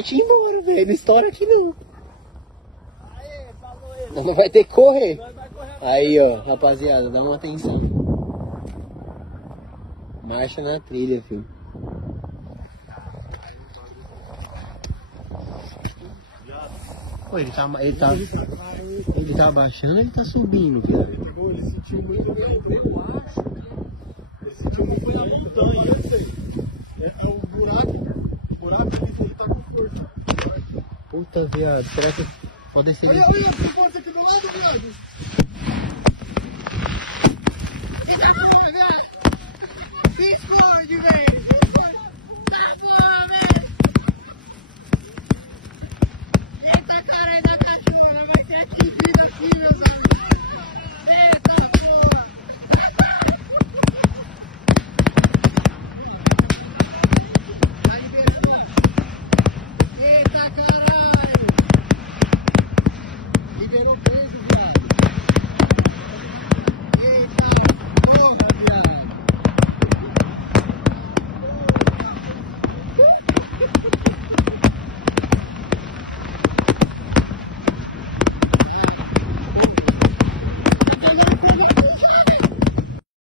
Vai embora, velho. Não estoura aqui não. Não vai ter que correr. Aí, ó, rapaziada, dá uma atenção. Marcha na trilha, filho. Pô, ele tá abaixando ou ele tá subindo, viado? Ele sentiu muito bem, eu acho. Ele sentiu muito foi na montanha, eu sei. É o buraco que ele tá com força. Puta, viado, será que pode ser... Olha, tem força aqui do lado, viado. Eita porra, viado! Que explode, velho! Eita caralho da cachorra, vai ter que vir aqui, meus amigos! Eita porra! Vai liberando! Eita caralho! Liberou.